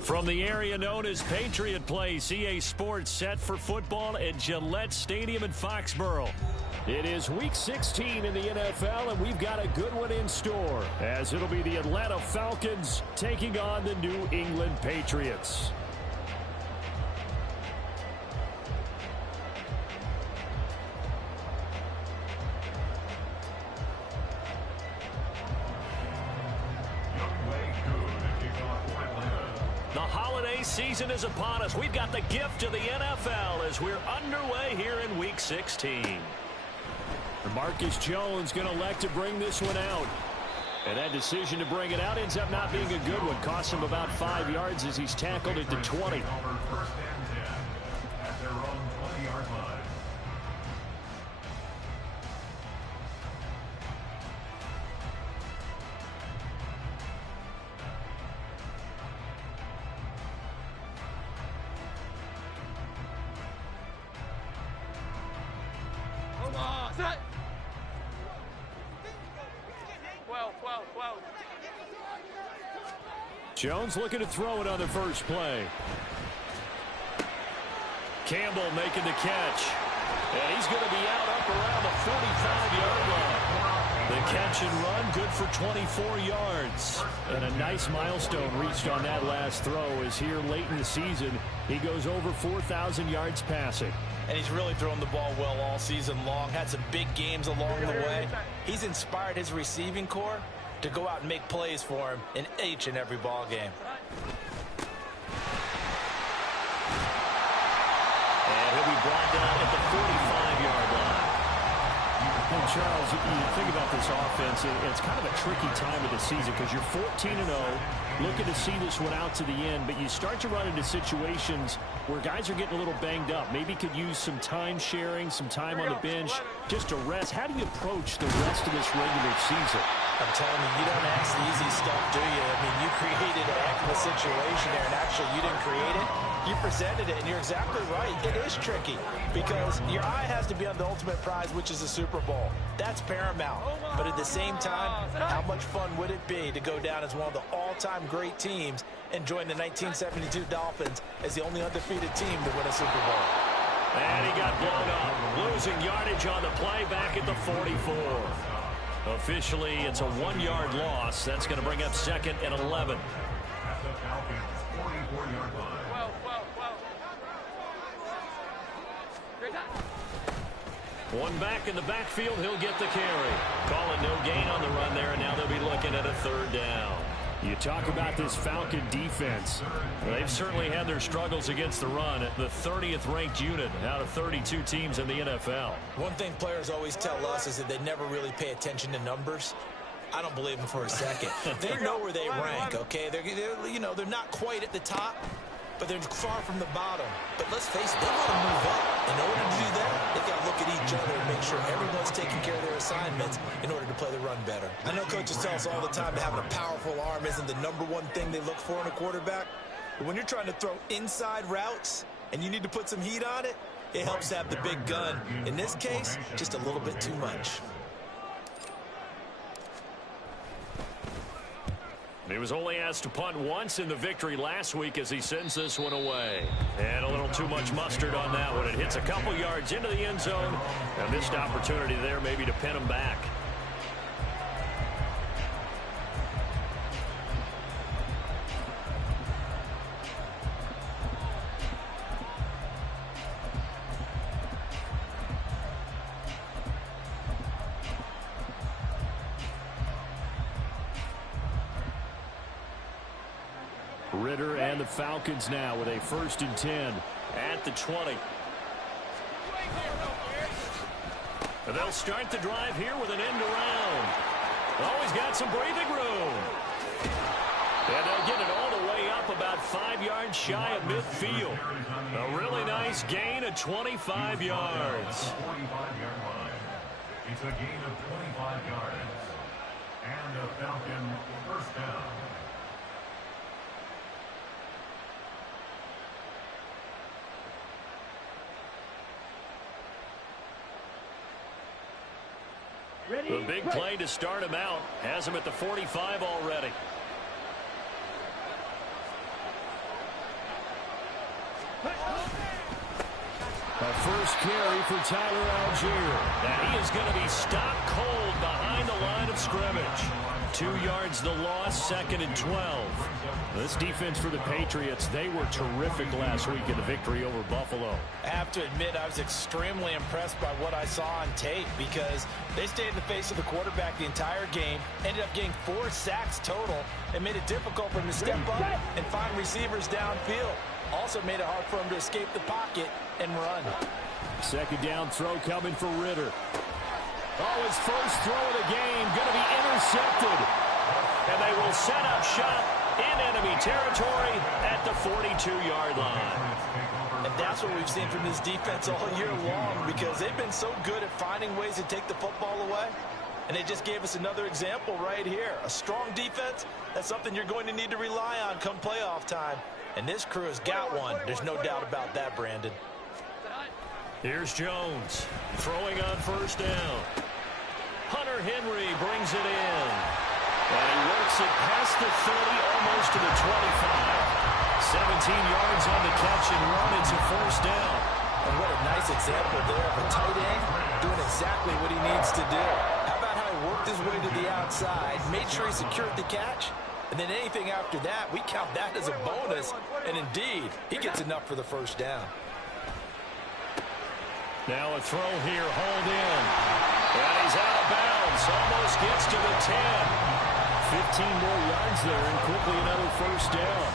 From the area known as Patriot Place, EA Sports set for football at Gillette Stadium in Foxborough. It is Week 16 in the NFL, and we've got a good one in store, as it'll be the Atlanta Falcons taking on the New England Patriots. The holiday season is upon us. We've got the gift of the NFL as we're underway here in Week 16. Marcus Jones going to elect to bring this one out. And that decision to bring it out ends up not being a good one. Costs him about 5 yards as he's tackled at the 20. Jones looking to throw it on the first play. Campbell making the catch. And he's going to be out up around the 45-yard line. The catch and run, good for 24 yards. And a nice milestone reached on that last throw as here late in the season, he goes over 4,000 yards passing. And he's really thrown the ball well all season long. Had some big games along the way. He's inspired his receiving corps to go out and make plays for him in each and every ball game. And he'll be brought down at the 45-yard line. And Charles, you think about this offense, it's kind of a tricky time of the season because you're 14-0, looking to see this one out to the end, but you start to run into situations where guys are getting a little banged up. Maybe could use some time sharing, some time on the bench just to rest. How do you approach the rest of this regular season? I'm telling you, you don't ask the easy stuff, do you? I mean, you created a heck of a situation there, and actually you didn't create it. You presented it, and you're exactly right. It is tricky because your eye has to be on the ultimate prize, which is the Super Bowl. That's paramount. But at the same time, how much fun would it be to go down as one of the all-time great teams and join the 1972 Dolphins as the only undefeated team to win a Super Bowl? And he got blown up, losing yardage on the play back at the 44. Officially, it's a 1-yard loss. That's going to bring up 2nd and 11. One back in the backfield, he'll get the carry. Calling no gain on the run there, and now they'll be looking at a 3rd down. You talk about this Falcon defense. They've certainly had their struggles against the run. The 30th ranked unit out of 32 teams in the NFL. One thing players always tell us is that they never really pay attention to numbers. I don't believe them for a second. They know where they rank, okay? They're not quite at the top, but they're far from the bottom. But let's face it, they want to move up. In order to do that, they've got to look at each other and make sure everyone's taking care of their assignments in order to play the run better. I know coaches tell us all the time that having a powerful arm isn't the #1 thing they look for in a quarterback. But when you're trying to throw inside routes and you need to put some heat on it, it helps to have the big gun. In this case, just a little bit too much. He was only asked to punt once in the victory last week as he sends this one away. And a little too much mustard on that one. It hits a couple yards into the end zone. A missed opportunity there maybe to pin him back. Ritter and the Falcons now with a 1st and 10 at the 20. They'll start the drive here with an end around. Always got some breathing room. And they'll get it all the way up about 5 yards shy of midfield. A really nice gain of 25 yards. It's a gain of 25 yards. And a Falcon 1st down. The big play to start him out has him at the 45 already. A first carry for Tyler Algier. And he is going to be stopped cold behind the line of scrimmage. 2 yards the loss, 2nd and 12. This defense for the Patriots, they were terrific last week in the victory over Buffalo. I have to admit, I was extremely impressed by what I saw on tape because they stayed in the face of the quarterback the entire game, ended up getting 4 sacks total, and made it difficult for him to step up and find receivers downfield. Also made it hard for him to escape the pocket and run. 2nd down throw coming for Ritter. Oh, his first throw of the game going to be intercepted. And they will set up shop in enemy territory at the 42-yard line. And that's what we've seen from this defense all year long because they've been so good at finding ways to take the football away. And they just gave us another example right here. A strong defense, that's something you're going to need to rely on come playoff time. And this crew has got one. There's no doubt about that, Brandon. Here's Jones throwing on 1st down. Hunter Henry brings it in. And he works it past the 30, almost to the 25. 17 yards on the catch and run. It's a 1st down. And what a nice example there of a tight end doing exactly what he needs to do. How about how he worked his way to the outside, made sure he secured the catch, and then anything after that, we count that as a bonus. And indeed, he gets enough for the 1st down. Now a throw here, hauled in. And he's out of bounds. Almost gets to the 10. 15 more yards there, and quickly another 1st down.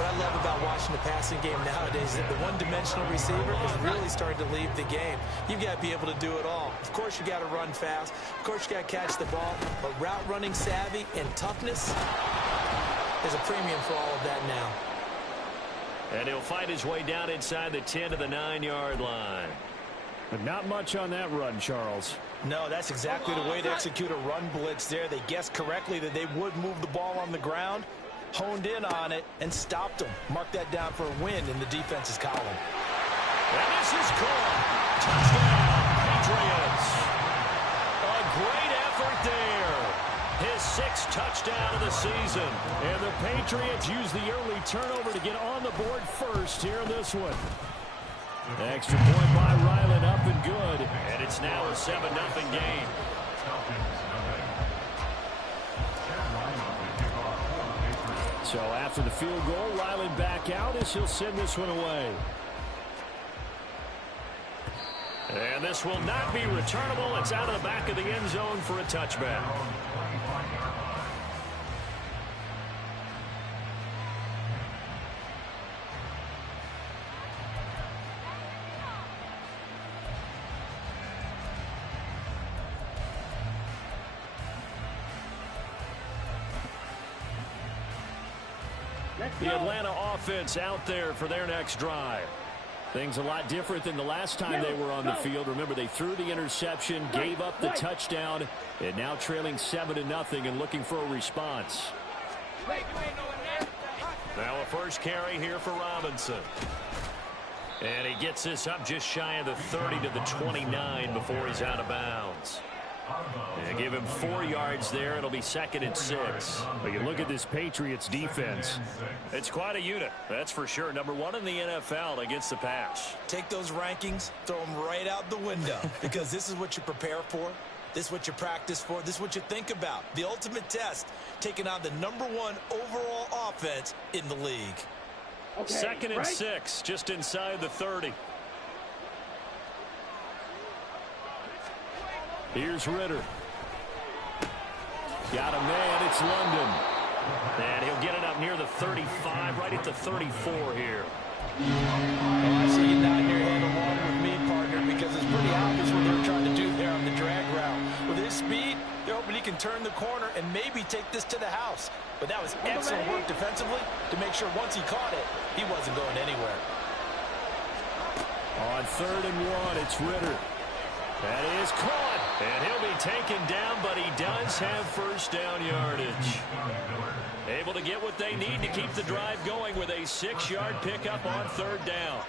What I love about watching the passing game nowadays is that the one-dimensional receiver is really starting to leave the game. You've got to be able to do it all. Of course, you got to run fast. Of course, you got to catch the ball. But route running savvy and toughness, there's a premium for all of that now. And he'll fight his way down inside the 10 to the 9-yard line. But not much on that run, Charles. No, that's exactly the way to execute a run blitz there. They guessed correctly that they would move the ball on the ground, honed in on it, and stopped them. Mark that down for a win in the defense's column. And this is caught. Touchdown, Patriots. A great effort there. His 6th touchdown of the season. And the Patriots use the early turnover to get on the board first here in this one. Extra point by Ryland, up and good. And it's now a 7-0 game. So after the field goal, Ryland back out as he'll send this one away. And this will not be returnable. It's out of the back of the end zone for a touchback. The Atlanta offense out there for their next drive. Things a lot different than the last time they were on the field. Remember, they threw the interception, gave up the touchdown, and now trailing 7-0 and looking for a response. Now a first carry here for Robinson. And he gets this up just shy of the 30 to the 29 before he's out of bounds. They give him 4 yards there. It'll be 2nd and 6. But you look at this Patriots defense. It's quite a unit, that's for sure. Number 1 in the NFL against the pass. Take those rankings, throw them right out the window, because this is what you prepare for. This is what you practice for. This is what you think about. The ultimate test, taking on the number 1 overall offense in the league. Okay, 2nd and 6, just inside the 30. Here's Ritter. Got a man, it's London. And he'll get it up near the 35, right at the 34 here. Well, I see you nodding your head along with me, partner, because it's pretty obvious what they're trying to do there on the drag route. With his speed, they're hoping he can turn the corner and maybe take this to the house. But that was excellent work defensively to make sure once he caught it, he wasn't going anywhere. On 3rd and 1, it's Ritter. That is caught, and he'll be taken down, but he does have first down yardage. Able to get what they need to keep the drive going with a 6-yard pickup on 3rd down.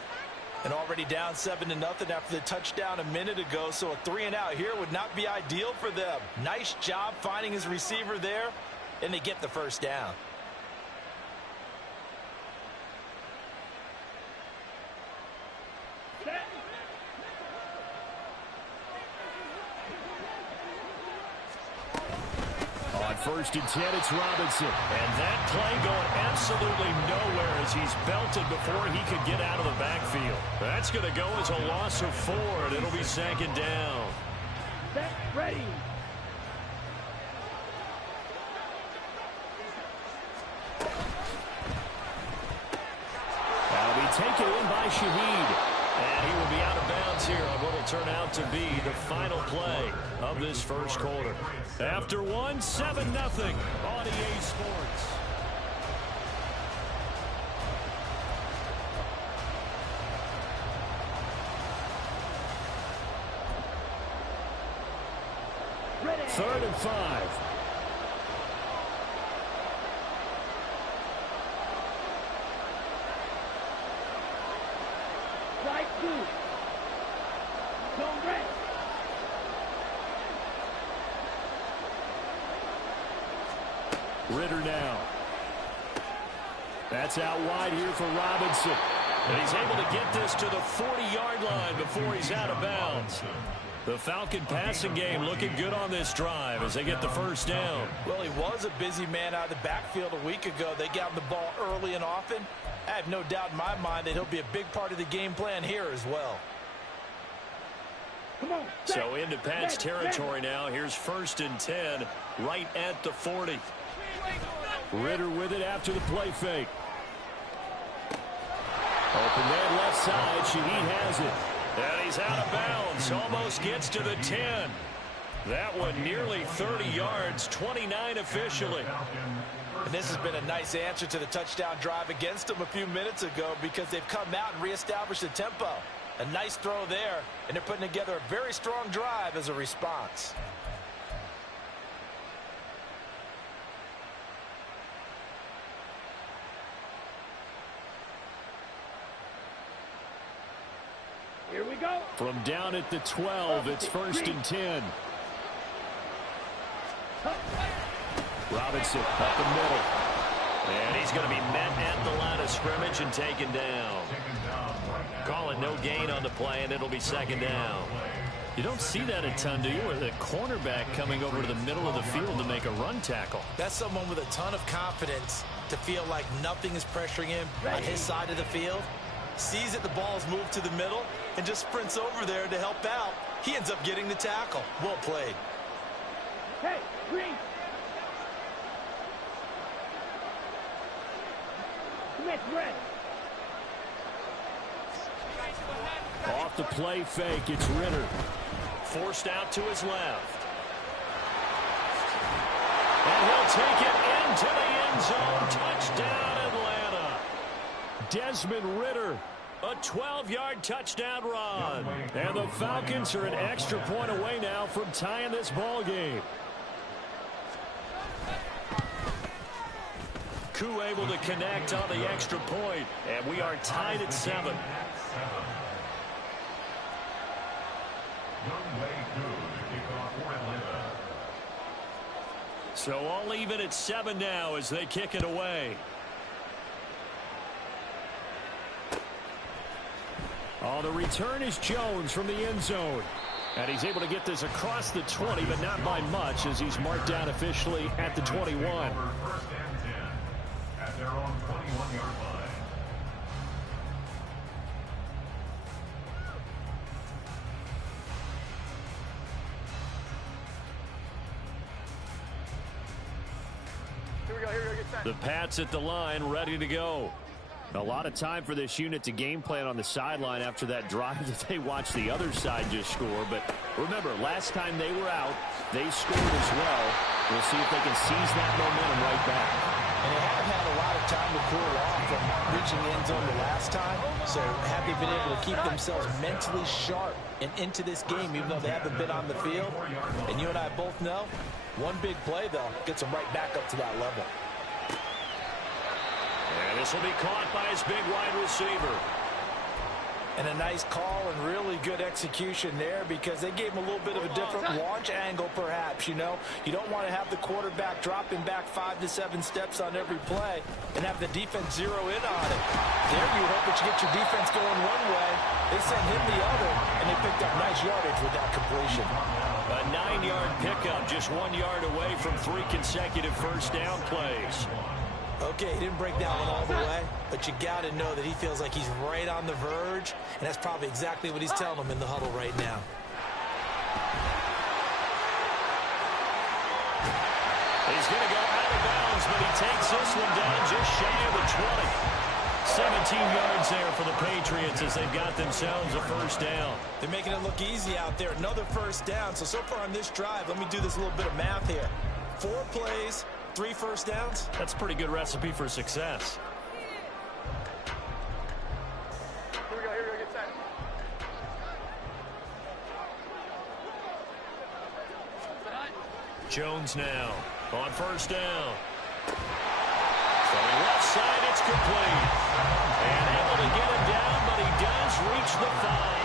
And already down 7-0 after the touchdown a minute ago, so a 3-and-out here would not be ideal for them. Nice job finding his receiver there, and they get the first down. On 1st and 10, it's Robinson. And that play going absolutely nowhere as he's belted before he could get out of the backfield. That's going to go as a loss of 4, and it'll be 2nd down. Set, ready. That'll be taken in by Shaheed. And he will be out of bounds here on what will turn out to be the final play of this first quarter. After 1, 7-0 on EA Sports. Ready. 3rd and 5. Strike 2. Zone red. Ritter now. That's out wide here for Robinson. And he's able to get this to the 40-yard line before he's out of bounds. The Falcon passing game looking good on this drive as they get the first down. Well, he was a busy man out of the backfield a week ago. They got him the ball early and often. I have no doubt in my mind that he'll be a big part of the game plan here as well. Come on. So into Pat's territory now. Here's 1st and 10 right at the 40. Ritter with it after the play fake. Open man left side. Shaheed has it. And he's out of bounds. Almost gets to the 10. That one nearly 30 yards. 29 officially. And this has been a nice answer to the touchdown drive against them a few minutes ago because they've come out and reestablished the tempo. A nice throw there, and they're putting together a very strong drive as a response. Here we go. From down at the 12, it's 1st and 10. Robinson up the middle. And he's going to be met at the line of scrimmage and taken down. Call it no gain on the play, and it'll be 2nd down. You don't see that a ton, do you? With a cornerback coming over to the middle of the field to make a run tackle. That's someone with a ton of confidence to feel like nothing is pressuring him on his side of the field. Sees that the ball is moved to the middle and just sprints over there to help out. He ends up getting the tackle. Well played. Hey, green. Smith red. Off the play fake, it's Ritter. Forced out to his left. And he'll take it into the end zone. Touchdown, Atlanta. Desmond Ritter, a 12-yard touchdown run. And the Falcons are an extra point away now from tying this ball game. Koo able to connect on the extra point, and we are tied at 7. Young Way Koo to kick off for Atlanta. So I'll leave it at 7 now as they kick it away. Oh, the return is Jones from the end zone. And he's able to get this across the 20, but not by much as he's marked down officially at the 21. First and 10 at their own 21-yard line. The Pats at the line, ready to go. A lot of time for this unit to game plan on the sideline after that drive that they watched the other side just score. But remember, last time they were out, they scored as well. We'll see if they can seize that momentum right back. And they have had a lot of time to cool off from reaching the end zone the last time. So have they been able to keep themselves mentally sharp and into this game, even though they haven't been on the field? And you and I both know, one big play, though, gets them right back up to that level. And this will be caught by his big wide receiver. And a nice call and really good execution there because they gave him a little bit of a different launch angle, perhaps. You know, you don't want to have the quarterback dropping back 5 to 7 steps on every play and have the defense zero in on it. There you hope that you get your defense going one way. They sent him the other, and they picked up nice yardage with that completion. A 9-yard pickup, just 1 yard away from 3 consecutive first down plays. Okay, he didn't break that one all the way, but you got to know that he feels like he's right on the verge, and that's probably exactly what he's telling them in the huddle right now. He's going to go out of bounds, but he takes this one down just shy of the 20. 17 yards there for the Patriots as they've got themselves a first down. They're making it look easy out there. Another first down. So far on this drive, let me do this little bit of math here. 4 plays, 3 first downs. That's a pretty good recipe for success. Here we go, get set. Jones now on first down. From the left side, it's complete. And able to get him down, but he does reach the 5.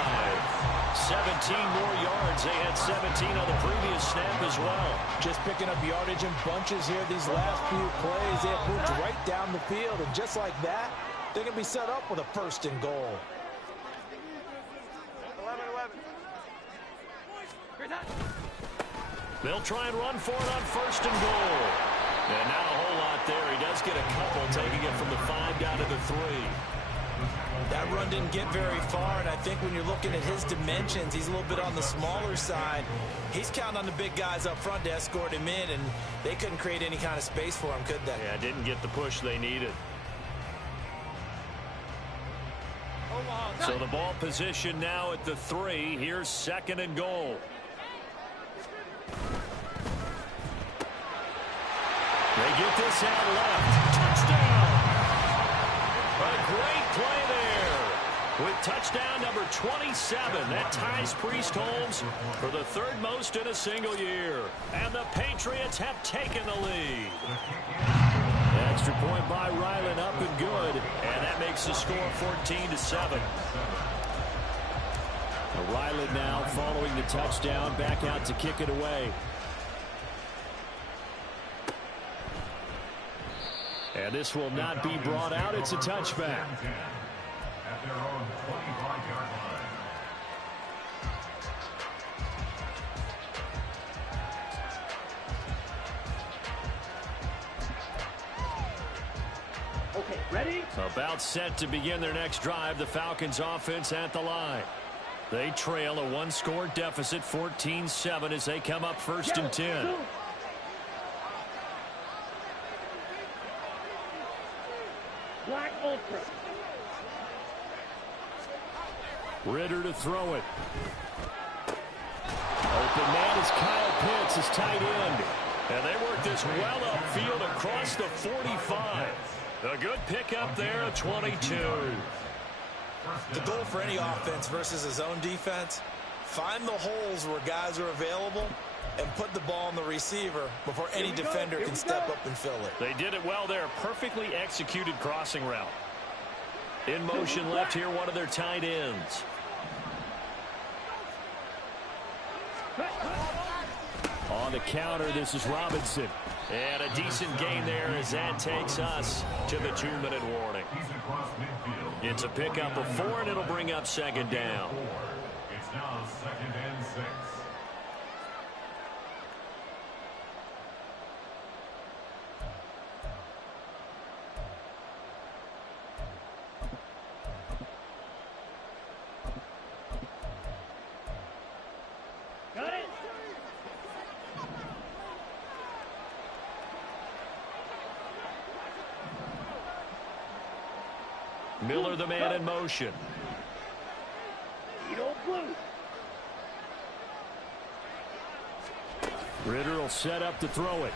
17 more yards. They had 17 on the previous snap as well. Just picking up yardage in bunches here. These last few plays, they have moved right down the field. And just like that, they're going to be set up with a first and goal. 11-11. They'll try and run for it on first and goal. And not a whole lot there. He does get a couple, taking it from the 5 down to the 3. That run didn't get very far, and I think when you're looking at his dimensions, he's a little bit on the smaller side. He's counting on the big guys up front to escort him in, and they couldn't create any kind of space for him, could they? Yeah, didn't get the push they needed. So the ball position now at the 3. Here's second and goal. They get this out left. Touchdown! A great play there. With touchdown number 27, that ties Priest Holmes for the 3rd most in a single year. And the Patriots have taken the lead. Extra point by Ryland, up and good. And that makes the score 14-7. Ryland now following the touchdown, back out to kick it away. And this will not be brought out. It's a touchback. At their own 25-yard line. Okay, ready? About set to begin their next drive. The Falcons offense at the line. They trail a 1-score deficit, 14-7, as they come up first and 10. Go. Black Ultra. Ritter to throw it. Open man is Kyle Pitts, his tight end. And they work this well upfield across the 45. A good pickup there at 22. The goal for any offense versus his own defense, find the holes where guys are available and put the ball on the receiver before any defender can step up and fill it. They did it well there. Perfectly executed crossing route. In motion left here, one of their tight ends. On the counter, this is Robinson. And a decent gain there as that takes us to the 2-minute warning. It's a pickup of 4, and it'll bring up second down. It's now 2nd and 6. Got it. Miller, the man in motion. You don't blue. Ritter will set up to throw it.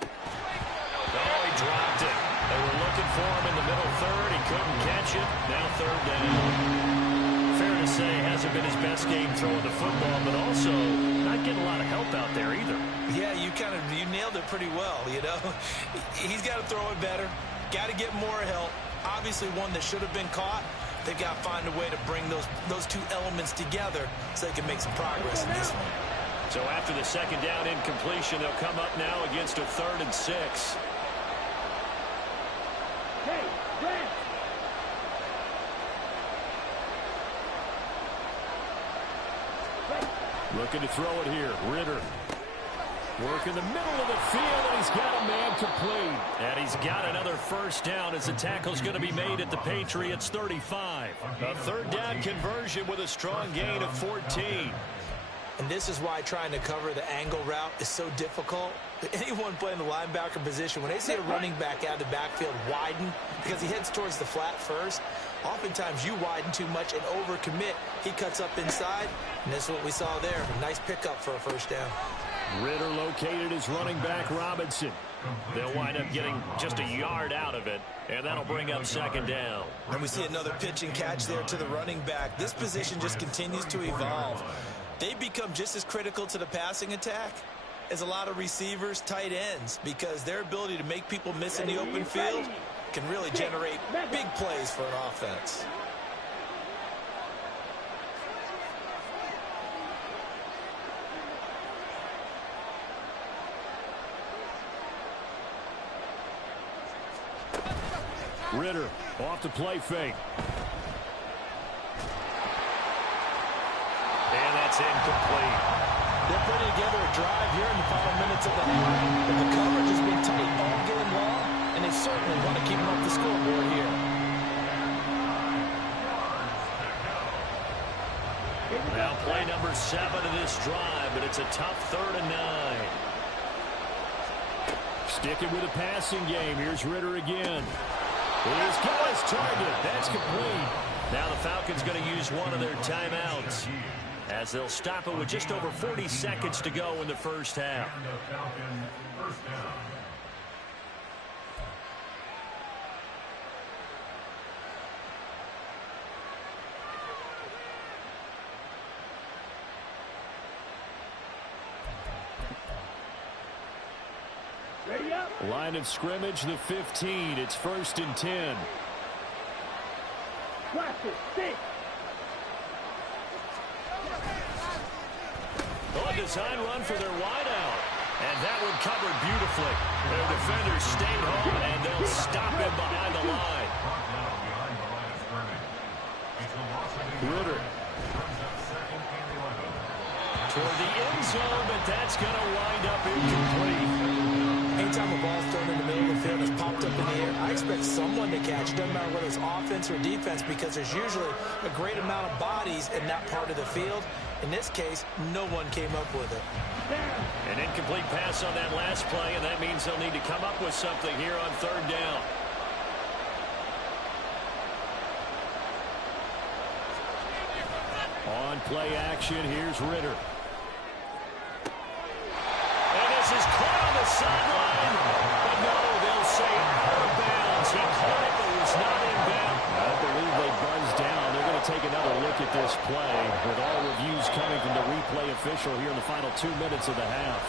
Oh, he dropped it. They were looking for him in the middle third. He couldn't catch it. Now third down. Fair to say, hasn't been his best game throwing the football, but also not getting a lot of help out there either. Yeah, you nailed it pretty well, you know. He's got to throw it better. Got to get more help. Obviously one that should have been caught. They've got to find a way to bring those two elements together so they can make some progress in this one. So after the second down incompletion, they'll come up now against a 3rd and 6. Hey, Brad. Looking to throw it here. Ritter. Work in the middle of the field, and he's got a man complete. And he's got another first down as the tackle's going to be made at the Patriots 35. A 3rd down conversion with a strong gain of 14. And this is why trying to cover the angle route is so difficult. Anyone playing the linebacker position, when they see a running back out of the backfield widen because he heads towards the flat first, oftentimes you widen too much and overcommit. He cuts up inside, and this is what we saw there. A nice pickup for a first down. Ritter located as running back Robinson. They'll wind up getting just a yard out of it, and that'll bring up second down. And we see another pitch and catch there to the running back. This position just continues to evolve. They become just as critical to the passing attack as a lot of receivers, tight ends, because their ability to make people miss in the open field can really generate big plays for an offense. Ritter off the play fake. And that's incomplete. They're putting together a drive here in the final minutes of the half. But the coverage has been tight all game long, and they certainly want to keep them off the scoreboard here. Now play number 7 of this drive, but it's a tough 3rd and 9. Sticking with a passing game. Here's Ritter again. He's got his target. That's complete. Now the Falcons going to use one of their timeouts as they'll stop it with just over 40 seconds to go in the first half. Ready up. Line of scrimmage, the 15. It's 1st and 10. Watch it. 6. A design run for their wideout. And that one covered beautifully. Their defenders stayed home, and they'll stop him behind the line. Ritter. Toward the end zone, but that's going to wind up incomplete. Anytime a ball's thrown in the middle of the field and it's popped up in the air, I expect someone to catch. It doesn't matter whether it's offense or defense, because there's usually a great amount of bodies in that part of the field. In this case, no one came up with it. An incomplete pass on that last play, and that means they'll need to come up with something here on 3rd down. On play action, here's Ritter. And this is caught on the sideline. But no, they'll say out of bounds. He caught it, but was not in bounds. I believe they buzzed down. They're going to take another look at this play, with all reviews coming from the replay official here in the final 2 minutes of the half.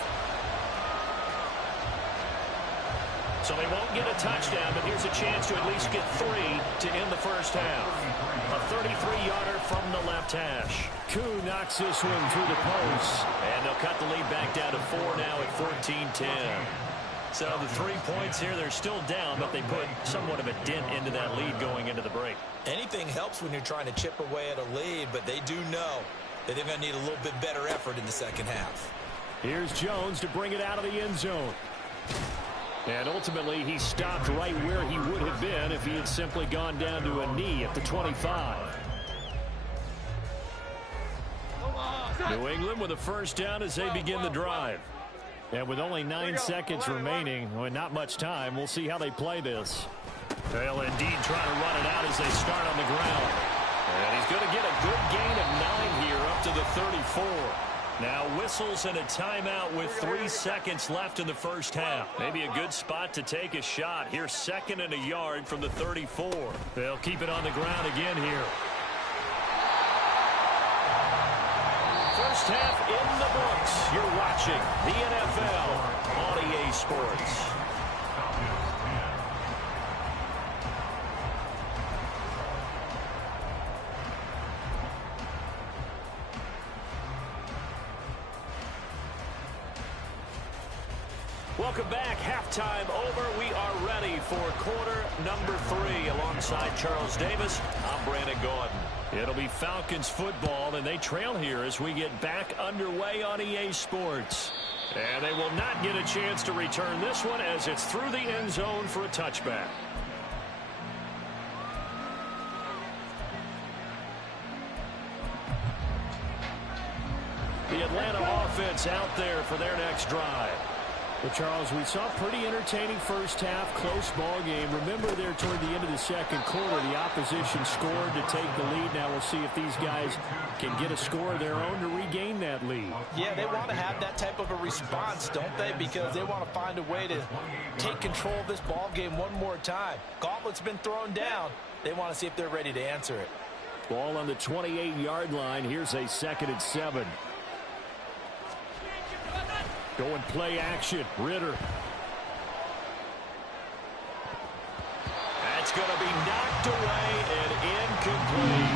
So So they won't get a touchdown, but here's a chance to at least get 3 to end the first half. A 33-yarder from the left hash. Koo knocks this one through the post. And they'll cut the lead back down to 4 now at 14-10. So the 3 points here, they're still down, but they put somewhat of a dent into that lead going into the break. Anything helps when you're trying to chip away at a lead, but they do know that they're going to need a little bit better effort in the second half. Here's Jones to bring it out of the end zone. And ultimately, he stopped right where he would have been if he had simply gone down to a knee at the 25. New England with a first down as they begin the drive. And with only 9 seconds remaining, well, not much time, we'll see how they play this. They'll indeed try to run it out as they start on the ground. And he's going to get a good gain of 9 here up to the 34. Now whistles and a timeout with 3 seconds left in the first half. Maybe a good spot to take a shot. Here's 2nd and a yard from the 34. They'll keep it on the ground again here. First half in the books. You're watching the NFL on EA Sports. Welcome back. Halftime over. We are ready for quarter number 3. Alongside Charles Davis, I'm Brandon Gordon. It'll be Falcons football, and they trail here as we get back underway on EA Sports. And they will not get a chance to return this one as it's through the end zone for a touchback. The Atlanta offense out there for their next drive. Well, Charles, we saw a pretty entertaining first half, close ball game. Remember there toward the end of the second quarter, the opposition scored to take the lead. Now we'll see if these guys can get a score of their own to regain that lead. Yeah, they want to have that type of a response, don't they? Because they want to find a way to take control of this ball game one more time. Gauntlet's been thrown down. They want to see if they're ready to answer it. Ball on the 28-yard line. Here's a 2nd and 7. Going play action. Ritter. That's going to be knocked away and incomplete.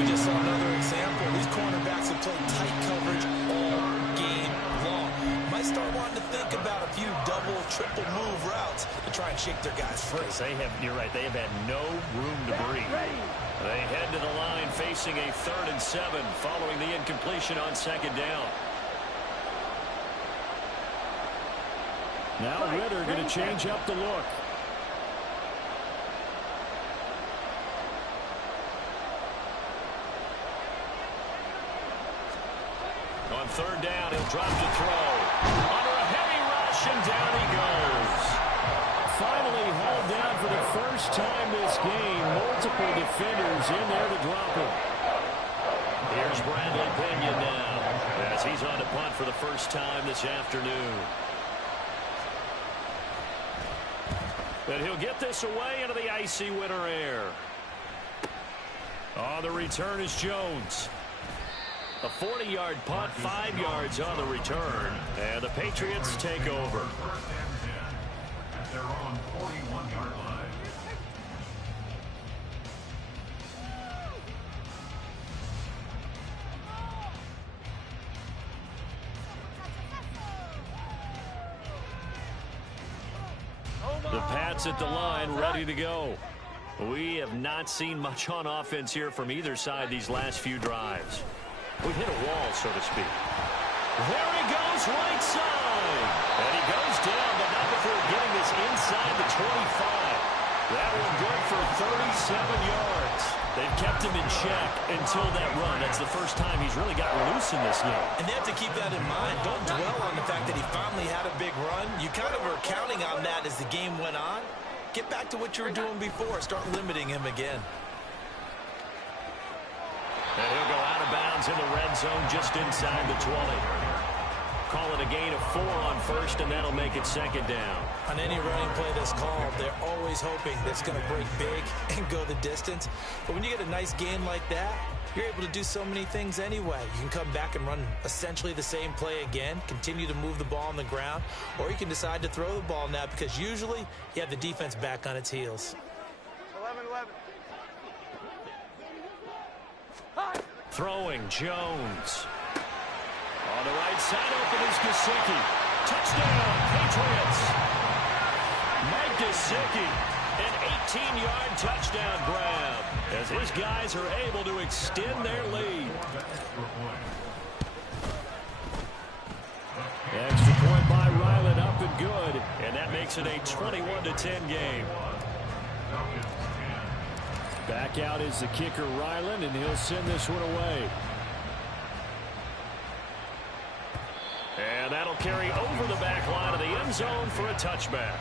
We just saw another example. These cornerbacks have played tight coverage all game long. Might start wanting to think about a few double, triple move routes to try and shake their guys free. You're right. They have had no room to breathe. They head to the line facing a 3rd and 7 following the incompletion on 2nd down. Now Ritter going to change up the look. On 3rd down, he'll drop to throw. Under a heavy rush, and down he goes. Finally hauled down for the first time this game. Multiple defenders in there to drop him. Here's Bradley Pinion now as he's on to punt for the first time this afternoon. And he'll get this away into the icy winter air. On the return is Jones. A 40-yard punt, 5 yards on the return. And the Patriots take over. At their own 41-yard line. The Pats at the line, ready to go. We have not seen much on offense here from either side these last few drives. We've hit a wall, so to speak. There he goes, right side. And he goes down, but not before getting this inside the 25. That one good for 37 yards. They've kept him in check until that run. That's the first time he's really gotten loose in this game. And they have to keep that in mind. Don't dwell on the fact that he finally had a big run. You kind of were counting on that as the game went on. Get back to what you were doing before. Start limiting him again. And he'll go out of bounds in the red zone just inside the 20. call it a gain of 4 on first, and that'll make it second down. On any running play that's called, they're always hoping that it's going to break big and go the distance. But when you get a nice gain like that, you're able to do so many things anyway. You can come back and run essentially the same play again, continue to move the ball on the ground, or you can decide to throw the ball now because usually you have the defense back on its heels. 11-11. Throwing, Jones. On the right side, open is Gesicki. Touchdown, Patriots. Mike Gesicki, an 18-yard touchdown grab, as his guys are able to extend their lead. Extra point by Ryland, up and good, and that makes it a 21-10 game. Back out is the kicker, Ryland, and he'll send this one away. And that'll carry over the back line of the end zone for a touchback.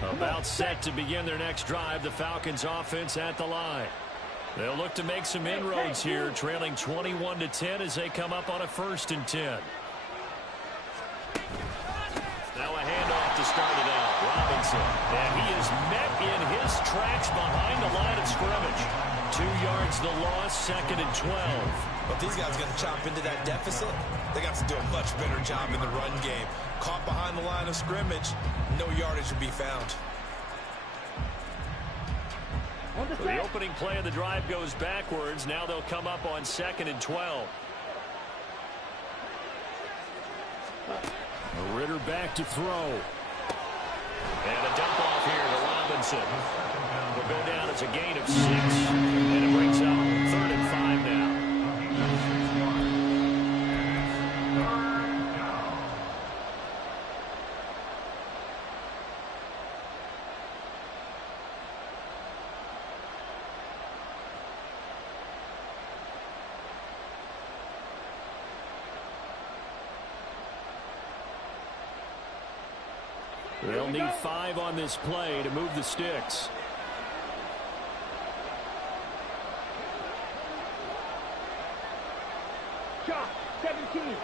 About set to begin their next drive, the Falcons offense at the line. They'll look to make some inroads here, trailing 21-10 as they come up on a 1st and 10. Now a handoff to start it out. Robinson. And he is met in his tracks behind the line of scrimmage. 2 yards the loss, 2nd and 12. But these guys are going to chop into that deficit. They got to do a much better job in the run game. Caught behind the line of scrimmage, no yardage to be found. So the opening play of the drive goes backwards. Now they'll come up on 2nd and 12. Ritter back to throw. And a dump off here to Robinson. Will go down as a gain of 6. And it brings up 3rd and 5 now. They'll need 5 on this play to move the sticks. Shot, 17.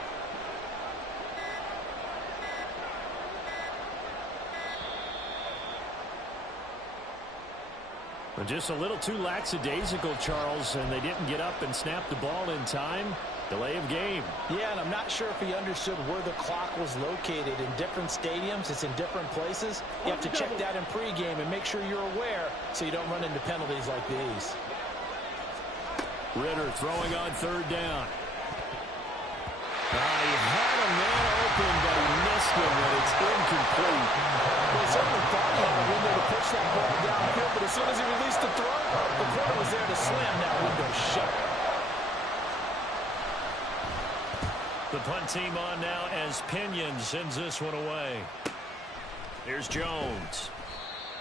But just a little too lackadaisical, Charles, and they didn't get up and snap the ball in time. Delay of game. Yeah, and I'm not sure if he understood where the clock was located. In different stadiums, it's in different places. You have to check that in pregame and make sure you're aware so you don't run into penalties like these. Ritter throwing on 3rd down. He had a man open, but he missed him, and it's incomplete. Well, certainly thought he had a window to push that ball downfield, but as soon as he released the throw, the corner was there to slam that window shut. The punt team on now as Pinion sends this one away. Here's Jones.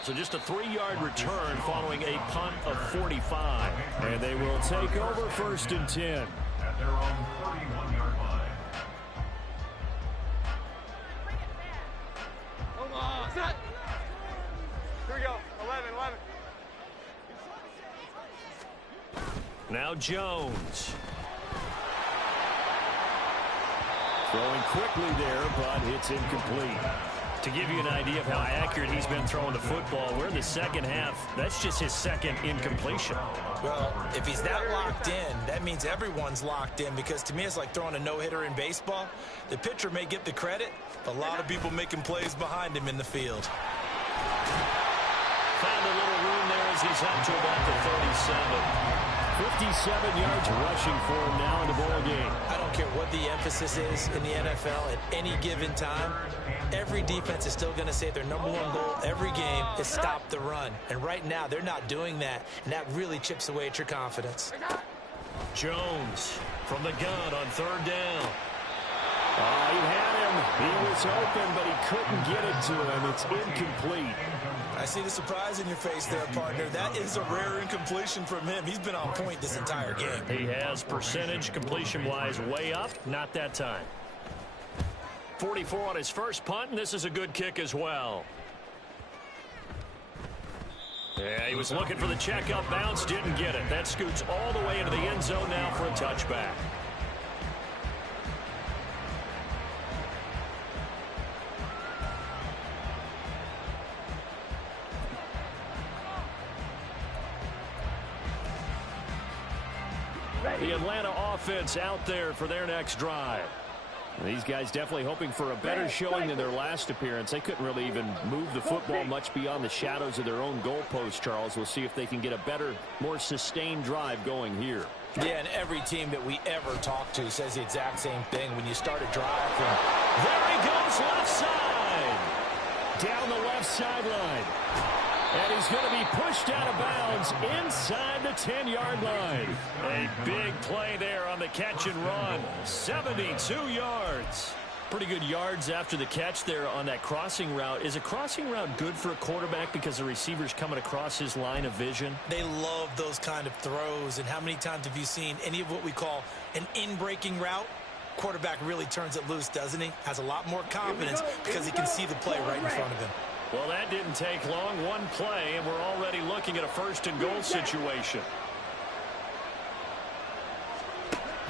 So just a 3-yard return following a punt of 45. And they will take over 1st and 10. At their own 31-yard line. Hold on. Set. Here we go. 11-11. Now Jones. Throwing quickly there, but it's incomplete. To give you an idea of how accurate he's been throwing the football, we're in the second half. That's just his 2nd incompletion. Well, if he's that locked in, that means everyone's locked in, because to me it's like throwing a no-hitter in baseball. The pitcher may get the credit, but a lot of people making plays behind him in the field. Found a little room there as he's up to about the 37. 57 yards rushing for him now in the ball game. I don't care what the emphasis is in the NFL at any given time. Every defense is still going to say their #1 goal every game is stop the run. And right now, they're not doing that, and that really chips away at your confidence. Jones from the gun on 3rd down. He had him. He was open, but he couldn't get it to him. It's incomplete. I see the surprise in your face there, partner. That is a rare incompletion from him. He's been on point this entire game. He has percentage completion-wise way up. Not that time. 44 on his first punt, and this is a good kick as well. Yeah, he was looking for the check-up bounce, didn't get it. That scoots all the way into the end zone now for a touchback. The Atlanta offense out there for their next drive. These guys definitely hoping for a better showing than their last appearance. They couldn't really even move the football much beyond the shadows of their own goalpost, Charles. We'll see if they can get a better, more sustained drive going here. Yeah, and every team that we ever talk to says the exact same thing. When you start a drive from... There he goes, left side. Down the left sideline. And he's going to be pushed out of bounds inside the 10-yard line. A big play there on the catch and run. 72 yards. Pretty good yards after the catch there on that crossing route. Is a crossing route good for a quarterback because the receiver's coming across his line of vision? They love those kind of throws. And how many times have you seen any of what we call an in-breaking route? Quarterback really turns it loose, doesn't he? Has a lot more confidence because he can see the play right in front of him. Well, that didn't take long. One play, and we're already looking at a first-and-goal situation.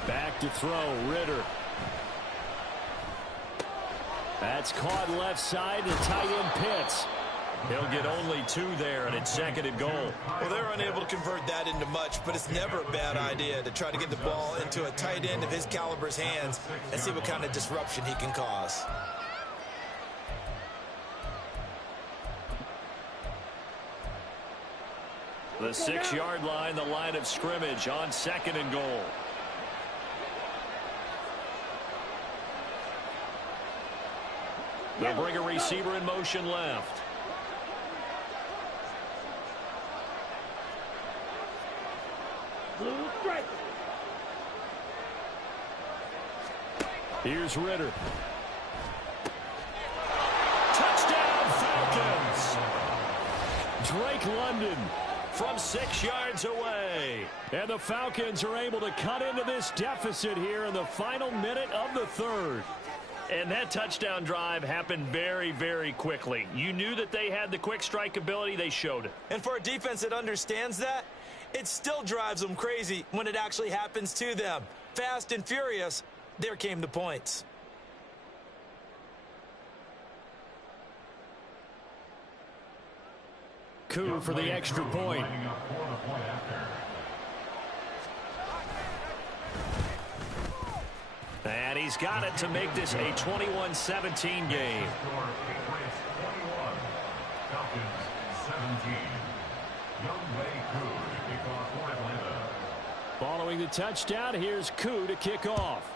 Back to throw, Ritter. That's caught left side, the tight end Pitts. He'll get only 2 there, and it's second and goal. Well, they're unable to convert that into much, but it's never a bad idea to try to get the ball into a tight end of his caliber's hands and see what kind of disruption he can cause. The 6-yard line, the line of scrimmage on second and goal. They'll bring a receiver in motion left. Here's Ritter. Touchdown, Falcons! Drake London from 6 yards away. And the Falcons are able to cut into this deficit here in the final minute of the third. And that touchdown drive happened very, very quickly. You knew that they had the quick strike ability. They showed it. And for a defense that understands that, it still drives them crazy when it actually happens to them. Fast and furious, there came the points. Coup for the extra point. And he's got it to make this a 21-17 game. Following the touchdown, here's Coup to kick off.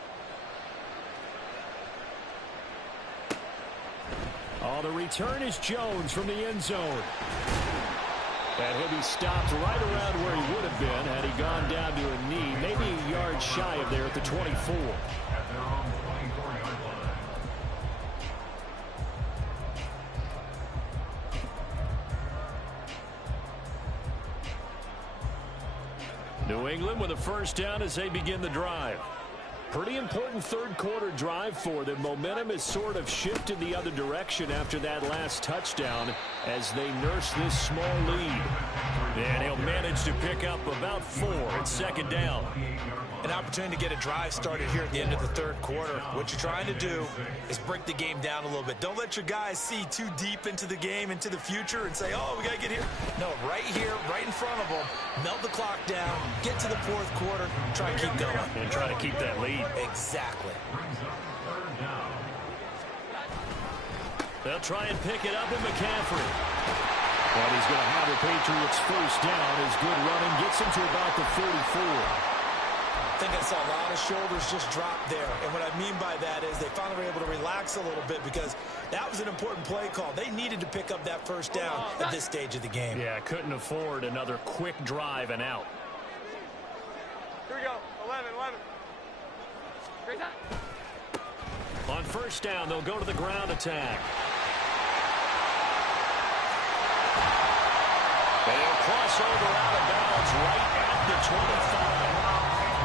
Oh, the return is Jones from the end zone. And he'll be stopped right around where he would have been had he gone down to a knee, maybe a yard shy of there at the 24. New England with a first down as they begin the drive. Pretty important third quarter drive for them. Momentum has sort of shifted the other direction after that last touchdown as they nurse this small lead. And he'll manage to pick up about 4 at second down. An opportunity to get a drive started here at the end of the third quarter. What you're trying to do is break the game down a little bit. Don't let your guys see too deep into the game, into the future, and say, oh, we got to get here. No, right here, right in front of them, melt the clock down, get to the fourth quarter, try and keep going. And try to keep that lead. Exactly. They'll try and pick it up in McCaffrey. But he's going to have the Patriots first down. His good running gets him to about the 44. I think I saw a lot of shoulders just drop there. And what I mean by that is they finally were able to relax a little bit because that was an important play call. They needed to pick up that first down at this stage of the game. Yeah, couldn't afford another quick drive and out. Here we go. 11. Great time. On first down, they'll go to the ground attack. They'll cross over out of bounds right at the 25.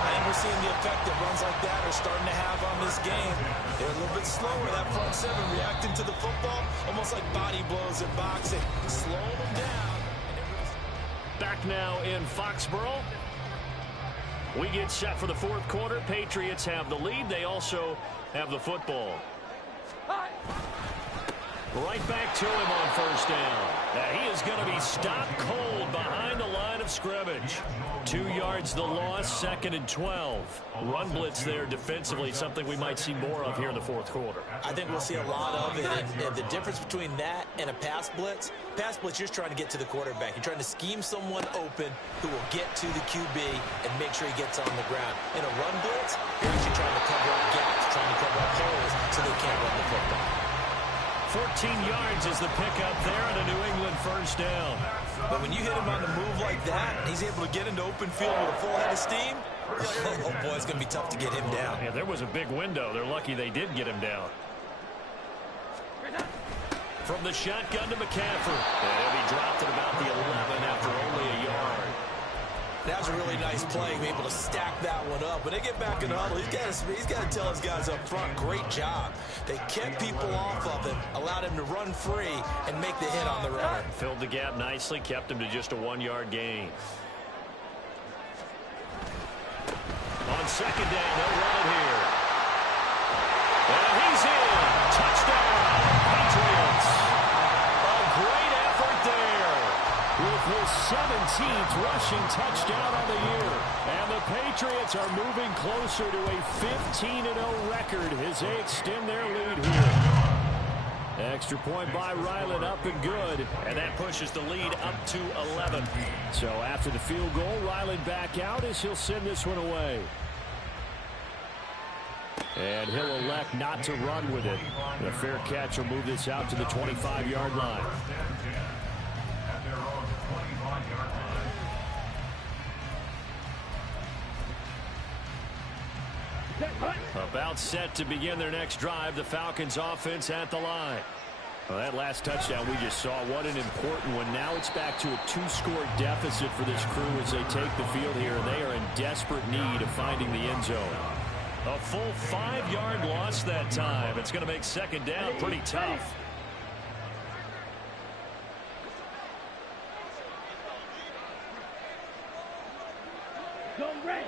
I think we're seeing the effect that runs like that are starting to have on this game. They're a little bit slower, that front seven, reacting to the football, almost like body blows in boxing, slowing them down. Back now in Foxborough. We get set for the fourth quarter. Patriots have the lead. They also have the football. Right back to him on first down. He is going to be stopped cold behind the line of scrimmage. 2 yards the loss, 2nd and 12. Run blitz there defensively, something we might see more of here in the fourth quarter. I think we'll see a lot of it. And the difference between that and a pass blitz, you're trying to get to the quarterback. You're trying to scheme someone open who will get to the QB and make sure he gets on the ground. In a run blitz, you're usually trying to cover up gaps, trying to cover up holes so they can't run the football. 14 yards is the pickup there and a New England first down. But when you hit him on the move like that, he's able to get into open field with a full head of steam. Oh, boy, it's going to be tough to get him down. Yeah, there was a big window. They're lucky they did get him down. From the shotgun to McCaffrey. And he'll be dropped at about the 11 after only a yard. That was a really nice play, being able to stack that one up. When they get back in the huddle, he's got to tell his guys up front, great job. They kept people off of him, allowed him to run free and make the hit on the runner. Filled the gap nicely, kept him to just a 1-yard gain. On second down, they'll run it here. And he's in. Touchdown, Patriots. A great effort there. With his 17th rushing touchdown on the year. And the Patriots are moving closer to a 15-0 record as they extend their lead here. Extra point by Ryland, up and good. And that pushes the lead up to 11. So after the field goal, Ryland back out as he'll send this one away. And he'll elect not to run with it. And a fair catch will move this out to the 25-yard line. About set to begin their next drive. The Falcons offense at the line. Well, that last touchdown we just saw, what an important one. Now it's back to a 2-score deficit for this crew as they take the field here. And they are in desperate need of finding the end zone. A full 5-yard loss that time. It's going to make second down pretty tough. Zone red.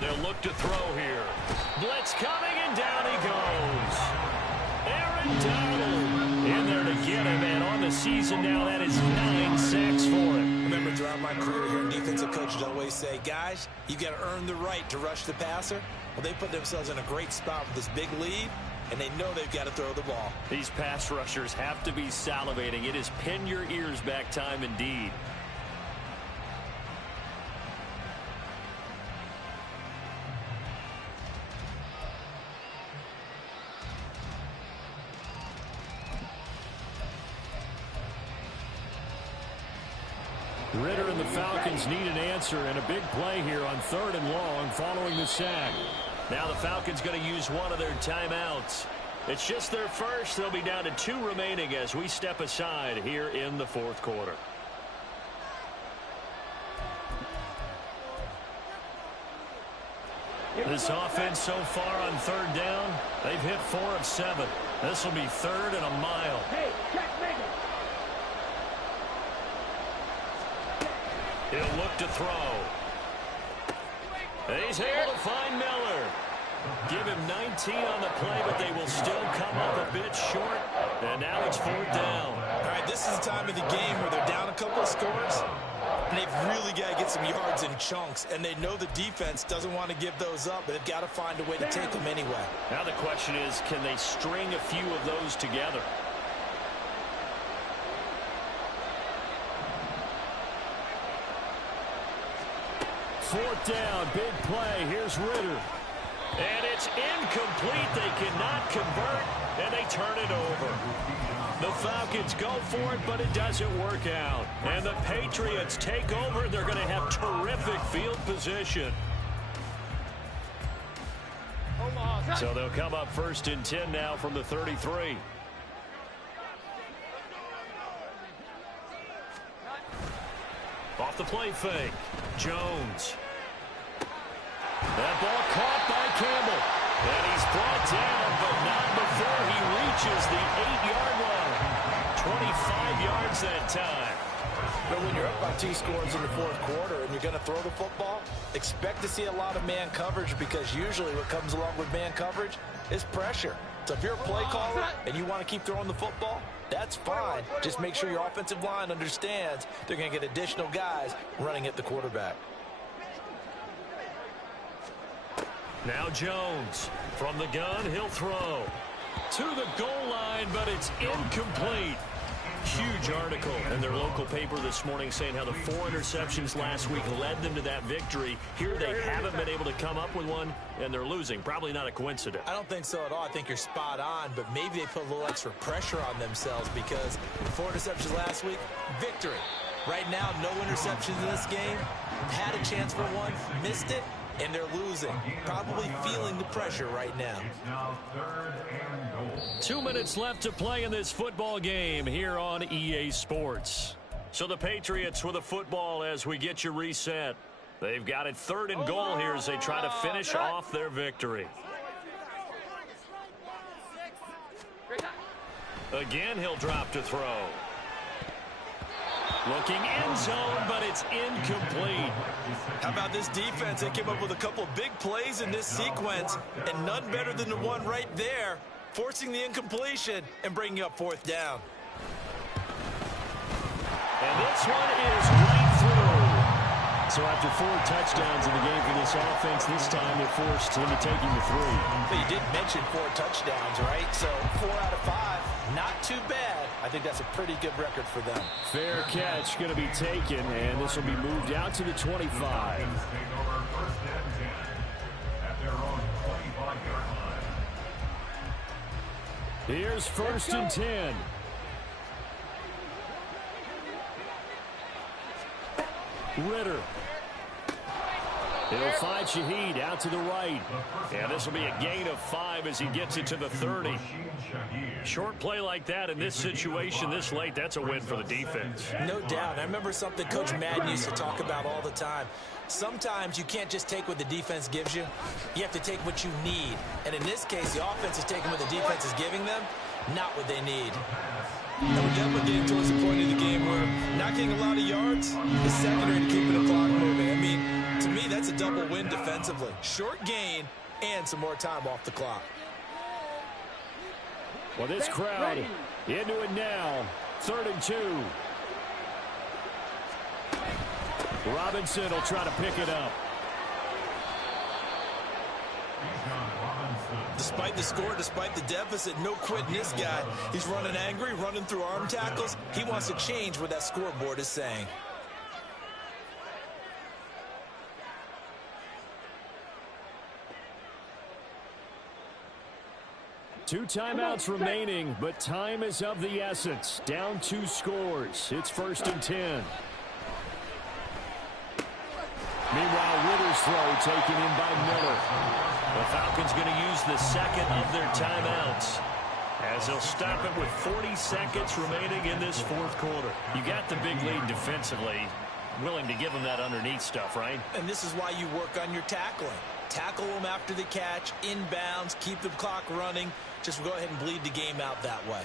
They'll look to throw here. Blitz coming, and down he goes. Aaron Donald in there to get him, and on the season now, that is 9 sacks for him. Remember, throughout my career here in defensive coaches always say, guys, you got to earn the right to rush the passer. Well, they put themselves in a great spot with this big lead, and they know they've got to throw the ball. These pass rushers have to be salivating. It is pin your ears back time indeed. Ritter and the Falcons need an answer, and a big play here on 3rd and long following the sack. Now the Falcons going to use one of their timeouts. It's just their first. They'll be down to 2 remaining as we step aside here in the fourth quarter. This offense so far on 3rd down, they've hit 4 of 7. This will be 3rd and a mile. Hey, check Megan. He'll look to throw. He's able to find Miller. Give him 19 on the play, but they will still come up a bit short. And now it's 4th down. All right, this is the time of the game where they're down a couple of scores, and they've really got to get some yards in chunks. And they know the defense doesn't want to give those up, but they've got to find a way to take them anyway. Now the question is, can they string a few of those together? Fourth down, big play. Here's Ritter. And it's incomplete. They cannot convert, and they turn it over. The Falcons go for it, but it doesn't work out. And the Patriots take over. They're going to have terrific field position. So they'll come up 1st and 10 now from the 33. Off the play fake. Jones. That ball caught by Campbell. And he's brought down, but not before he reaches the 8-yard line. 25 yards that time. But when you're up by 2 scores in the fourth quarter and you're going to throw the football, expect to see a lot of man coverage, because usually what comes along with man coverage is pressure. So if you're a play caller and you want to keep throwing the football, that's fine. Just make sure your offensive line understands they're going to get additional guys running at the quarterback. Now Jones. From the gun, he'll throw. To the goal line, but it's incomplete. Huge article in their local paper this morning saying how the 4 interceptions last week led them to that victory. Here they haven't been able to come up with one, and they're losing. Probably not a coincidence. I don't think so at all. I think you're spot on, but maybe they put a little extra pressure on themselves, because 4 interceptions last week, victory. Right now, no interceptions in this game. Had a chance for one, missed it, and they're losing. Probably feeling the pressure right now. 2 minutes left to play in this football game here on EA Sports. So the Patriots with a football as we get you reset. They've got it 3rd and goal here as they try to finish off their victory. Again, he'll drop to throw. Looking end zone, but it's incomplete. How about this defense? They came up with a couple big plays in this sequence, and none better than the one right there, forcing the incompletion and bringing up 4th down. And this one is right through. So after 4 touchdowns in the game for this offense, this time they're forced into taking the 3. But you did mention 4 touchdowns, right? So 4 out of 5, not too bad. I think that's a pretty good record for them. Fair catch going to be taken, and this will be moved out to the 25. Here's 1st and 10. Ritter. He'll find Shaheed out to the right. And this will be a gain of 5 as he gets it to the 30. Short play like that in this situation this late, that's a win for the defense. No doubt. I remember something Coach Madden used to talk about all the time. Sometimes you can't just take what the defense gives you. You have to take what you need. And in this case, the offense is taking what the defense is giving them, not what they need. And we're definitely getting towards the point of the game where not getting a lot of yards is secondary to keeping the clock moving. I mean, to me, that's a double win defensively. Short gain and some more time off the clock. Well, this crowd into it now. 3rd and 2. Robinson will try to pick it up. Despite the score, despite the deficit, no quitting this guy. He's running angry, running through arm tackles. He wants to change what that scoreboard is saying. Two timeouts remaining, but time is of the essence. Down 2 scores. It's 1st and 10. Meanwhile, Ritter's throw taken in by Miller. The Falcons going to use the 2nd of their timeouts as they'll stop it with 40 seconds remaining in this 4th quarter. You got the big lead defensively. Willing to give them that underneath stuff, right? And this is why you work on your tackling. Tackle them after the catch, inbounds, keep the clock running. Just go ahead and bleed the game out that way.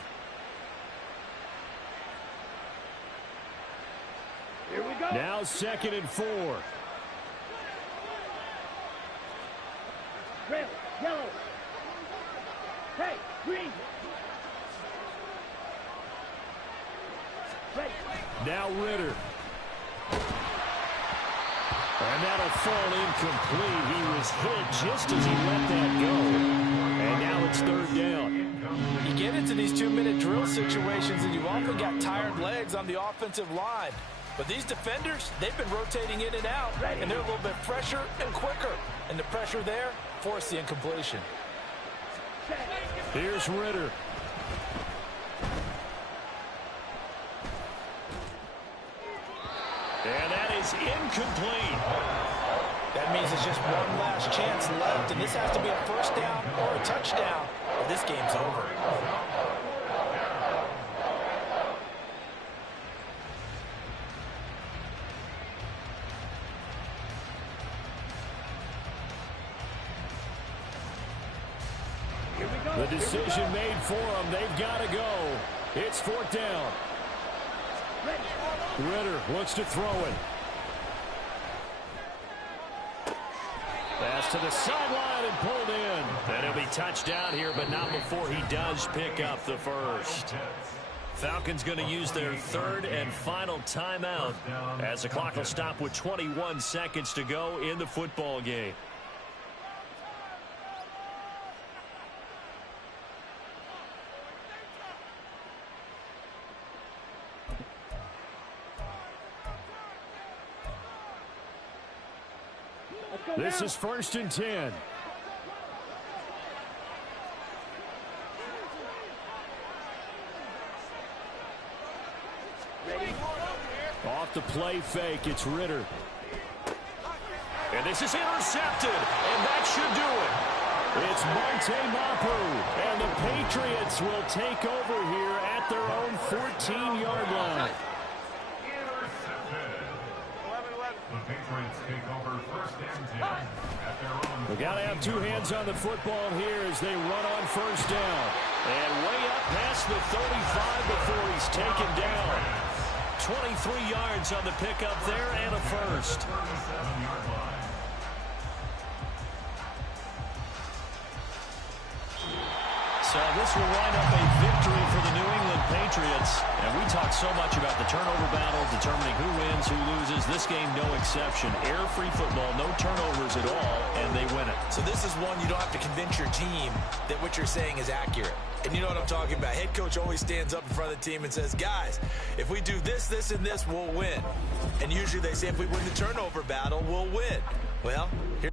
Here we go. Now 2nd and 4. Red, yellow. Hey, green. Red. Now Ritter. And that'll fall incomplete. He was hit just as he let that go. And now it's 3rd down. You get into these 2-minute drill situations, and you've often got tired legs on the offensive line. But these defenders, they've been rotating in and out, and they're a little bit fresher and quicker. And the pressure there forced the incompletion. Here's Ritter. And that is incomplete. That means it's just one last chance left, and this has to be a 1st down or a touchdown, or this game's over. The decision made for them. They've got to go. It's 4th down. Ritter looks to throw it. Pass to the sideline and pulled in. And he'll be touched down here, but not before he does pick up the first. Falcons going to use their 3rd and final timeout as the clock will stop with 21 seconds to go in the football game. This is 1st and 10. Off the play fake, it's Ritter. And this is intercepted, and that should do it. It's Monte Mapu, and the Patriots will take over here at their own 14-yard line. The Patriots take over 1st and 10 at their own. We got to have 2 hands on the football here as they run on 1st down. And way up past the 35 before he's taken down. 23 yards on the pickup there and a first. 37-yard line. So this will wind up a victory for the New England Patriots. And we talk so much about the turnover battle, determining who wins, who loses. This game, no exception. Air-free football, no turnovers at all, and they win it. So this is one you don't have to convince your team that what you're saying is accurate. And you know what I'm talking about. Head coach always stands up in front of the team and says, guys, if we do this, this, and this, we'll win. And usually they say if we win the turnover battle, we'll win. Well, here